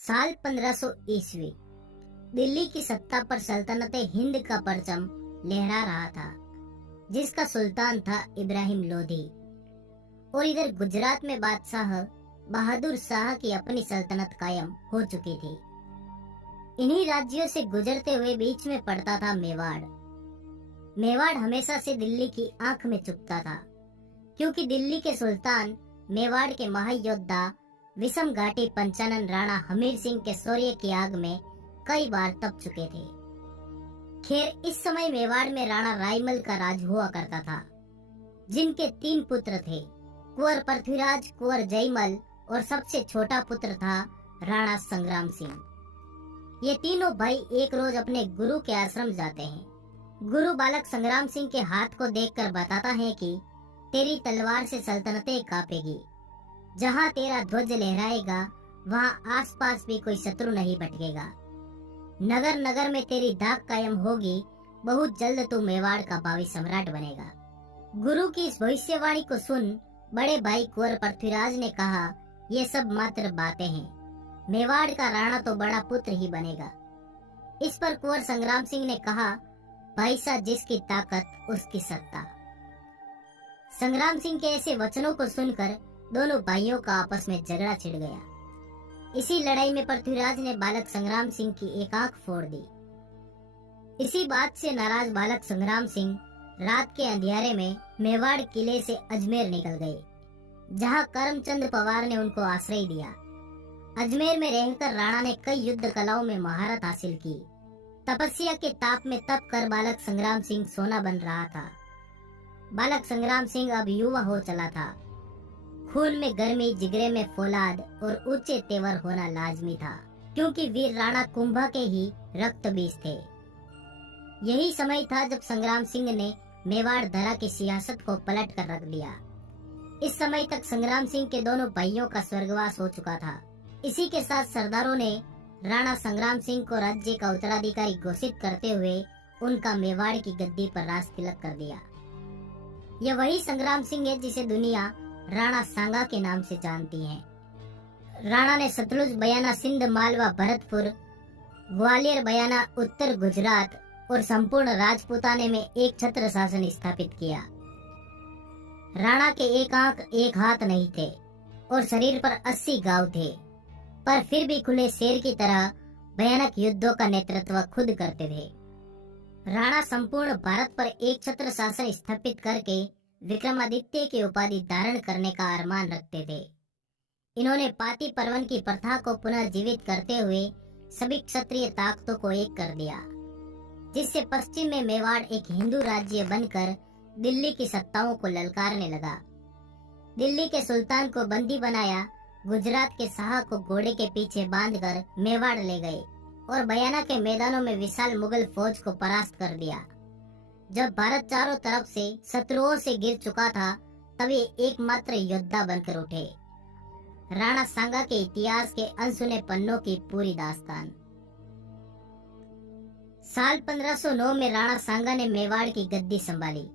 साल 1500 ईस्वी दिल्ली की सत्ता पर सल्तनत हिंद का परचम लहरा रहा था, जिसका सुल्तान था इब्राहिम लोधी। और इधर गुजरात में बादशाह बहादुर शाह की अपनी सल्तनत कायम हो चुकी थी। इन्हीं राज्यों से गुजरते हुए बीच में पड़ता था मेवाड़। मेवाड़ हमेशा से दिल्ली की आंख में चुभता था, क्योंकि दिल्ली के सुल्तान मेवाड़ के महायोद्धा विषम घाटी पंचानन राणा हमीर सिंह के शौर्य की आग में कई बार तप चुके थे। खैर, इस समय मेवाड़ में राणा रायमल का राज हुआ करता था, जिनके 3 पुत्र थे, कुंवर पृथ्वीराज, कुंवर जयमल और सबसे छोटा पुत्र था राणा संग्राम सिंह। ये तीनों भाई एक रोज अपने गुरु के आश्रम जाते हैं। गुरु बालक संग्राम सिंह के हाथ को देखकर बताता है कि तेरी तलवार से सल्तनतें कांपेगी। जहाँ तेरा ध्वज लहराएगा वहाँ आसपास भी कोई शत्रु नहीं भटकेगा। नगर नगर में तेरी धाक कायम होगी। बहुत जल्द तू मेवाड़ का भावी सम्राट बनेगा। गुरु की इस भविष्यवाणी को सुन बड़े भाई कुंवर पृथ्वीराज ने कहा, ये सब मात्र बातें हैं। मेवाड़ का राणा तो बड़ा पुत्र ही बनेगा। इस पर कुंवर संग्राम सिंह ने कहा, भाई साहब, जिसकी ताकत उसकी सत्ता। संग्राम सिंह के ऐसे वचनों को सुनकर दोनों भाइयों का आपस में झगड़ा छिड़ गया। इसी लड़ाई में पृथ्वीराज ने बालक संग्राम सिंह की एक आंख फोड़ दी। इसी बात से नाराज बालक संग्राम सिंह रात के अंधियारे में मेवाड़ किले से अजमेर निकल गए, जहां करमचंद पवार ने उनको आश्रय दिया। अजमेर में रहकर राणा ने कई युद्ध कलाओं में महारत हासिल की। तपस्या के ताप में तप कर बालक संग्राम सिंह सोना बन रहा था। बालक संग्राम सिंह अब युवा हो चला था। खून में गर्मी, जिगरे में फौलाद और ऊंचे तेवर होना लाजमी था, क्योंकि वीर राणा कुंभा के ही रक्त बीज थे। यही समय था जब संग्राम सिंह ने मेवाड़ धरा की सियासत को पलट कर रख दिया। इस समय तक संग्राम सिंह के दोनों भाइयों का स्वर्गवास हो चुका था। इसी के साथ सरदारों ने राणा संग्राम सिंह को राज्य का उत्तराधिकारी घोषित करते हुए उनका मेवाड़ की गद्दी पर राज तिलक कर दिया। यह वही संग्राम सिंह है जिसे दुनिया राणा सांगा के नाम से जानती है। राणा ने सतलुज, बयाना, सिंध, मालवा, भरतपुर, ग्वालियर, बयाना, उत्तर गुजरात और संपूर्ण राजपूताने में एक छत्र शासन स्थापित किया। राणा के एक आंख एक हाथ नहीं थे और शरीर पर 80 घाव थे, पर फिर भी खुले शेर की तरह भयानक युद्धों का नेतृत्व खुद करते थे। राणा संपूर्ण भारत पर एक छत्र शासन स्थापित करके विक्रमादित्य की उपाधि धारण करने का अरमान रखते थे। इन्होंने पाती पर्वन की प्रथा को पुनः जीवित करते हुए सभी क्षत्रिय ताकतों को एक कर दिया, जिससे पश्चिम में मेवाड़ एक हिंदू राज्य बनकर दिल्ली की सत्ताओं को ललकारने लगा। दिल्ली के सुल्तान को बंदी बनाया, गुजरात के शाह को घोड़े के पीछे बांधकर मेवाड़ ले गए और बयाना के मैदानों में विशाल मुगल फौज को परास्त कर दिया। जब भारत चारों तरफ से शत्रुओं से घिर चुका था, तभी एकमात्र योद्धा बनकर उठे। राणा सांगा के इतिहास के अनसुने पन्नों की पूरी दास्तान। साल 1509 में राणा सांगा ने मेवाड़ की गद्दी संभाली।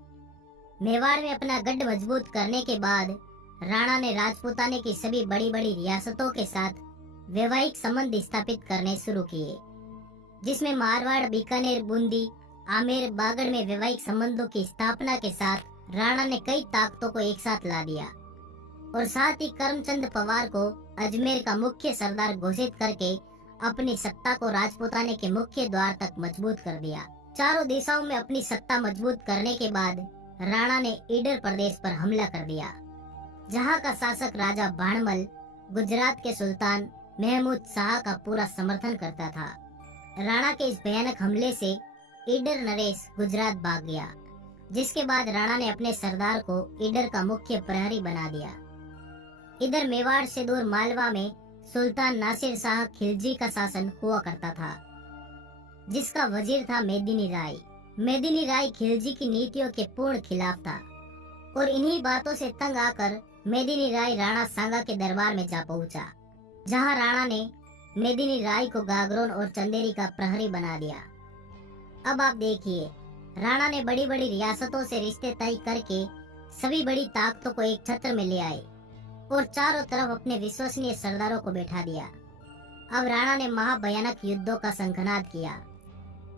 मेवाड़ में अपना गढ़ मजबूत करने के बाद राणा ने राजपूताने की सभी बड़ी बड़ी रियासतों के साथ वैवाहिक संबंध स्थापित करने शुरू किए, जिसमें मारवाड़, बीकानेर, बूंदी, आमेर, बागड़ में वैवाहिक संबंधों की स्थापना के साथ राणा ने कई ताकतों को एक साथ ला दिया और साथ ही करमचंद पवार को अजमेर का मुख्य सरदार घोषित करके अपनी सत्ता को राजपूताने के मुख्य द्वार तक मजबूत कर दिया। चारों दिशाओं में अपनी सत्ता मजबूत करने के बाद राणा ने ईडर प्रदेश पर हमला कर दिया, जहां का शासक राजा भाणमल गुजरात के सुल्तान महमूद शाह का पूरा समर्थन करता था। राणा के इस भयानक हमले से ईडर नरेश गुजरात भाग गया, जिसके बाद राणा ने अपने सरदार को ईडर का मुख्य प्रहरी बना दिया। इधर मेवाड़ से दूर मालवा में सुल्तान नासिर शाह खिलजी का शासन हुआ करता था, जिसका वजीर था मेदिनी राय। मेदिनी राय खिलजी की नीतियों के पूर्ण खिलाफ था और इन्हीं बातों से तंग आकर मेदिनी राय राणा सांगा के दरबार में जा पहुंचा, जहां राणा ने मेदिनी राय को गागरोन और चंदेरी का प्रहरी बना दिया। अब आप देखिए, राणा ने बड़ी बड़ी रियासतों से रिश्ते तय करके सभी बड़ी ताकतों को एक छत्र में ले आए और चारों तरफ अपने विश्वसनीय सरदारों को बैठा दिया। अब राणा ने महाभयानक युद्धों का शंखनाद किया।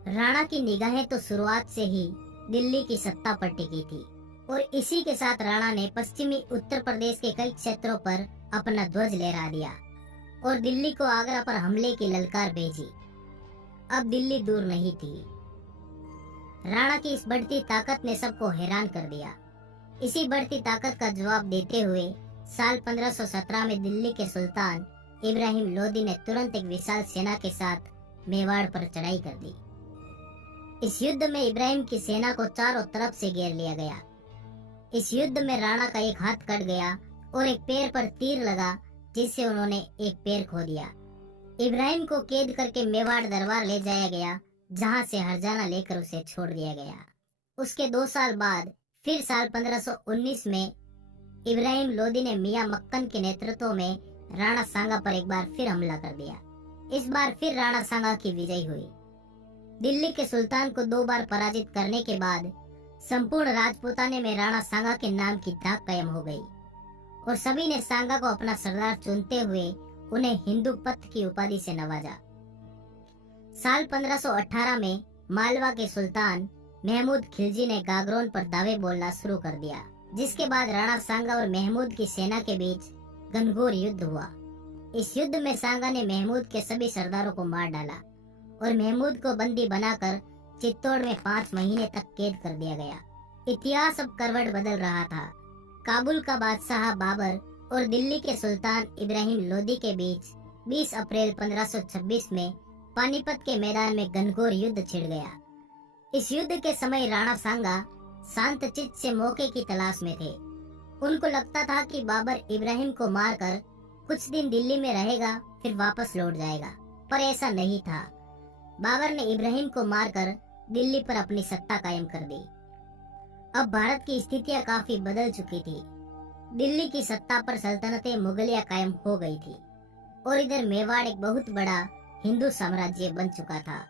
राणा की निगाहें तो शुरुआत से ही दिल्ली की सत्ता पर टिकी थी और इसी के साथ राणा ने पश्चिमी उत्तर प्रदेश के कई क्षेत्रों पर अपना ध्वज लहरा दिया और दिल्ली को आगरा पर हमले की ललकार भेजी। अब दिल्ली दूर नहीं थी। राणा की इस बढ़ती ताकत ने सबको हैरान कर दिया। इसी बढ़ती ताकत का जवाब देते हुए साल 1517 में दिल्ली के सुल्तान इब्राहिम लोदी ने तुरंत एक विशाल सेना के साथ मेवाड़ पर चढ़ाई कर दी। इस युद्ध में इब्राहिम की सेना को चारों तरफ से घेर लिया गया। इस युद्ध में राणा का एक हाथ कट गया और एक पैर पर तीर लगा, जिससे उन्होंने एक पैर खो दिया। इब्राहिम को कैद करके मेवाड़ दरबार ले जाया गया, जहां से हरजाना लेकर उसे छोड़ दिया गया। उसके 2 साल बाद फिर साल 1519 में इब्राहिम लोदी ने मियां मक्कन के नेतृत्व में राणा सांगा पर एक बार फिर हमला कर दिया। इस बार फिर राणा सांगा की विजय हुई। दिल्ली के सुल्तान को 2 बार पराजित करने के बाद संपूर्ण राजपूताने में राणा सांगा के नाम की धाक कायम हो गई और सभी ने सांगा को अपना सरदार चुनते हुए उन्हें हिंदू पथ की उपाधि से नवाजा। साल 1518 में मालवा के सुल्तान महमूद खिलजी ने गागरोन पर दावे बोलना शुरू कर दिया, जिसके बाद राणा सांगा और महमूद की सेना के बीच घनघोर युद्ध हुआ। इस युद्ध में सांगा ने महमूद के सभी सरदारों को मार डाला और महमूद को बंदी बनाकर चित्तौड़ में 5 महीने तक कैद कर दिया गया। इतिहास अब करवट बदल रहा था। काबुल का बादशाह बाबर और दिल्ली के सुल्तान इब्राहिम लोदी के बीच 20 अप्रैल 1526 में पानीपत के मैदान में घनघोर युद्ध छिड़ गया। इस युद्ध के समय राणा सांगा शांत चित्त से मौके की तलाश में थे। उनको लगता था कि बाबर इब्राहिम को मारकर कुछ दिन दिल्ली में रहेगा, फिर वापस लौट जाएगा, पर ऐसा नहीं था। बाबर ने इब्राहिम को मारकर दिल्ली पर अपनी सत्ता कायम कर दी। अब भारत की स्थितियां काफी बदल चुकी थी। दिल्ली की सत्ता पर सल्तनतें मुगलिया कायम हो गई थी और इधर मेवाड़ एक बहुत बड़ा हिंदू साम्राज्य बन चुका था,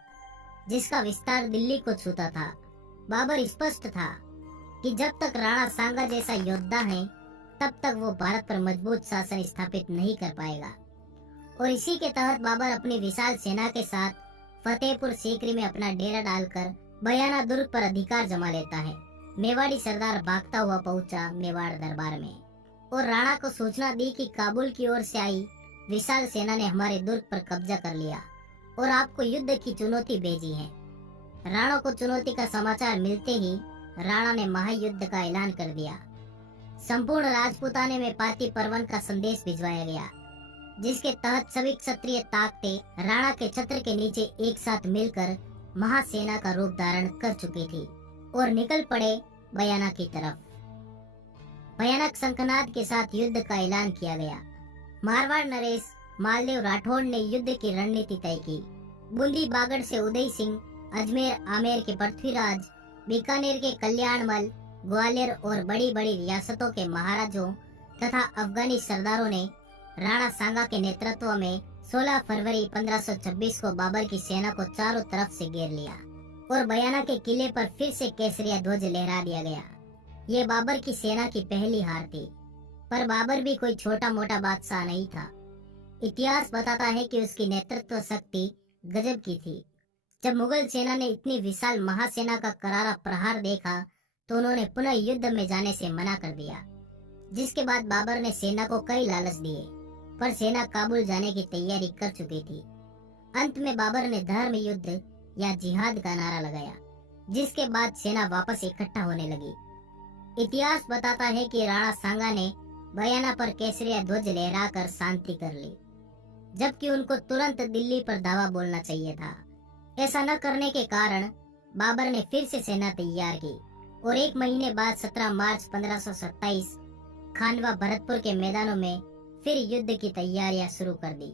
जिसका विस्तार दिल्ली को छूता था। बाबर स्पष्ट था कि जब तक राणा सांगा जैसा योद्धा है, तब तक वो भारत पर मजबूत शासन स्थापित नहीं कर पाएगा। और इसी के तहत बाबर अपनी विशाल सेना के साथ फतेहपुर सीकरी में अपना डेरा डालकर बयाना दुर्ग पर अधिकार जमा लेता है। मेवाड़ी सरदार भागता हुआ पहुंचा मेवाड़ दरबार में और राणा को सूचना दी कि काबुल की ओर से आई विशाल सेना ने हमारे दुर्ग पर कब्जा कर लिया और आपको युद्ध की चुनौती भेजी है। राणा को चुनौती का समाचार मिलते ही राणा ने महायुद्ध का ऐलान कर दिया। संपूर्ण राजपूताने में पाती परवन का संदेश भिजवाया गया, जिसके तहत सभी क्षत्रिय ताकतें राणा के छत्र के नीचे एक साथ मिलकर महासेना का रूप धारण कर चुकी थी और निकल पड़े बयाना की तरफ। भयानक शंखनाद के साथ युद्ध का ऐलान किया गया। मारवाड़ नरेश मालदेव राठौड़ ने युद्ध की रणनीति तय की। बूंदी बागड़ से उदय सिंह, अजमेर आमेर के पृथ्वीराज, बीकानेर के कल्याणमल, ग्वालियर और बड़ी बड़ी रियासतों के महाराजों तथा अफगानी सरदारों ने राणा सांगा के नेतृत्व में 16 फरवरी 1526 को बाबर की सेना को चारों तरफ से घेर लिया और बयाना के किले पर फिर से केसरिया ध्वज लहरा दिया गया। ये बाबर की सेना की पहली हार थी, पर बाबर भी कोई छोटा मोटा बादशाह नहीं था। इतिहास बताता है कि उसकी नेतृत्व शक्ति गजब की थी। जब मुगल सेना ने इतनी विशाल महासेना का करारा प्रहार देखा, तो उन्होंने पुनः युद्ध में जाने से मना कर दिया, जिसके बाद बाबर ने सेना को कई लालच दिए, पर सेना काबुल जाने की तैयारी कर चुकी थी। अंत में बाबर ने धर्म युद्ध या जिहाद का नारा लगाया, जिसके बाद सेना वापस इकट्ठा होने लगी। इतिहास बताता है कि राणा सांगा ने बयाना पर केसरिया ध्वज लहराकर शांति कर ली, जबकि उनको तुरंत दिल्ली पर धावा बोलना चाहिए था। ऐसा न करने के कारण बाबर ने फिर से सेना तैयार की और 1 महीने बाद 17 मार्च 1527 खानवा भरतपुर के मैदानों में फिर युद्ध की तैयारियां शुरू कर दी।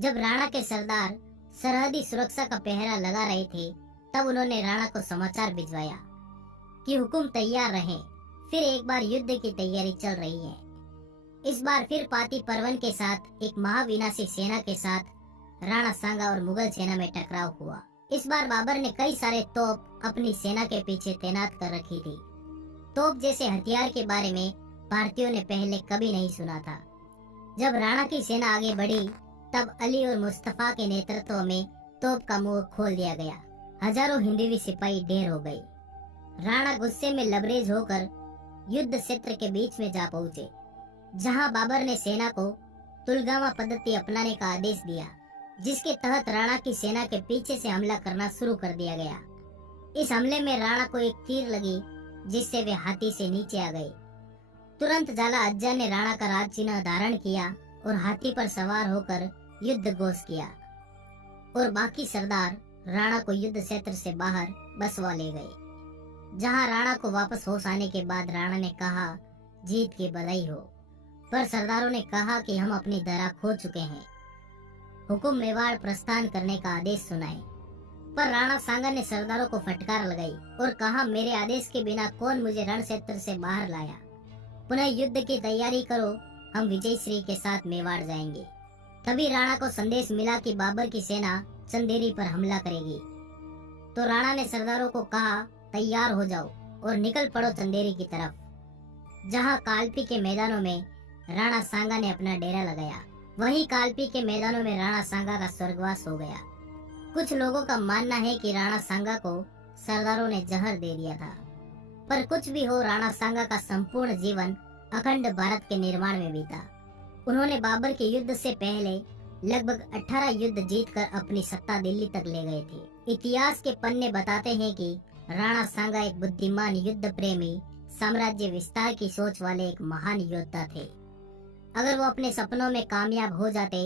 जब राणा के सरदार सरहदी सुरक्षा का पहरा लगा रहे थे, तब उन्होंने राणा को समाचार भिजवाया कि हुकुम तैयार रहे, फिर एक बार युद्ध की तैयारी चल रही है। इस बार फिर पाती परवन के साथ एक महाविनाशी सेना के साथ राणा सांगा और मुगल सेना में टकराव हुआ। इस बार बाबर ने कई सारे तोप अपनी सेना के पीछे तैनात कर रखी थी। तोप जैसे हथियार के बारे में भारतीयों ने पहले कभी नहीं सुना था। जब राणा की सेना आगे बढ़ी, तब अली और मुस्तफा के नेतृत्व में तोप का मुंह खोल दिया गया। हजारों हिंदवी सिपाही ढेर हो गए। राणा गुस्से में लबरेज होकर युद्ध क्षेत्र के बीच में जा पहुंचे, जहां बाबर ने सेना को तुलगामा पद्धति अपनाने का आदेश दिया, जिसके तहत राणा की सेना के पीछे से हमला करना शुरू कर दिया गया। इस हमले में राणा को एक तीर लगी, जिससे वे हाथी से नीचे आ गए। तुरंत जाला अज्जा ने राणा का राज चिन्ह धारण किया और हाथी पर सवार होकर युद्ध घोष किया, और बाकी सरदार राणा को युद्ध क्षेत्र से बाहर बसवा ले गए। जहां राणा को वापस होश आने के बाद राणा ने कहा, जीत की बधाई हो, पर सरदारों ने कहा कि हम अपनी धरा खो चुके हैं। हुकुम मेवाड़ प्रस्थान करने का आदेश सुनाए, पर राणा सांगा ने सरदारों को फटकार लगाई और कहा, मेरे आदेश के बिना कौन मुझे रण क्षेत्र से बाहर लाया। पुनः युद्ध की तैयारी करो, हम विजयश्री के साथ मेवाड़ जाएंगे। तभी राणा को संदेश मिला कि बाबर की सेना चंदेरी पर हमला करेगी। तो राणा ने सरदारों को कहा, तैयार हो जाओ और निकल पड़ो चंदेरी की तरफ। जहां कालपी के मैदानों में राणा सांगा ने अपना डेरा लगाया, वहीं कालपी के मैदानों में राणा सांगा का स्वर्गवास हो गया। कुछ लोगों का मानना है कि राणा सांगा को सरदारों ने जहर दे दिया था, पर कुछ भी हो, राणा सांगा का संपूर्ण जीवन अखंड भारत के निर्माण में बीता। उन्होंने बाबर के युद्ध से पहले लगभग 18 युद्ध जीतकर अपनी सत्ता दिल्ली तक ले गए थे। इतिहास के पन्ने बताते हैं कि राणा सांगा एक बुद्धिमान, युद्ध प्रेमी, साम्राज्य विस्तार की सोच वाले एक महान योद्धा थे। अगर वो अपने सपनों में कामयाब हो जाते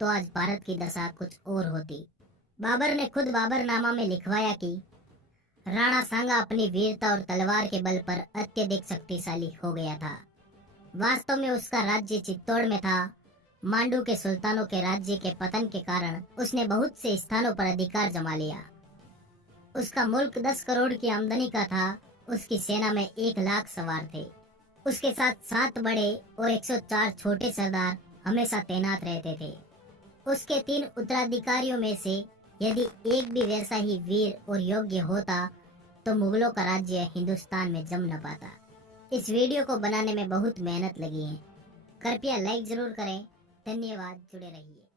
तो आज भारत की दशा कुछ और होती। बाबर ने खुद बाबरनामा में लिखवाया कि राणा सांगा अपनी वीरता और तलवार के बल पर अत्यधिक शक्तिशाली हो गया था। वास्तव में उसका राज्य चित्तौड़ में था। मांडू के सुल्तानों के राज्य के पतन के कारण उसने बहुत से स्थानों पर अधिकार जमा लिया। उसका मुल्क 10 करोड़ की आमदनी का था। उसकी सेना में 1 लाख सवार थे। उसके साथ 7 बड़े और 104 छोटे सरदार हमेशा तैनात रहते थे। उसके 3 उत्तराधिकारियों में से यदि एक भी वैसा ही वीर और योग्य होता तो मुगलों का राज्य हिंदुस्तान में जम न पाता। इस वीडियो को बनाने में बहुत मेहनत लगी है। कृपया लाइक जरूर करें। धन्यवाद। जुड़े रहिए।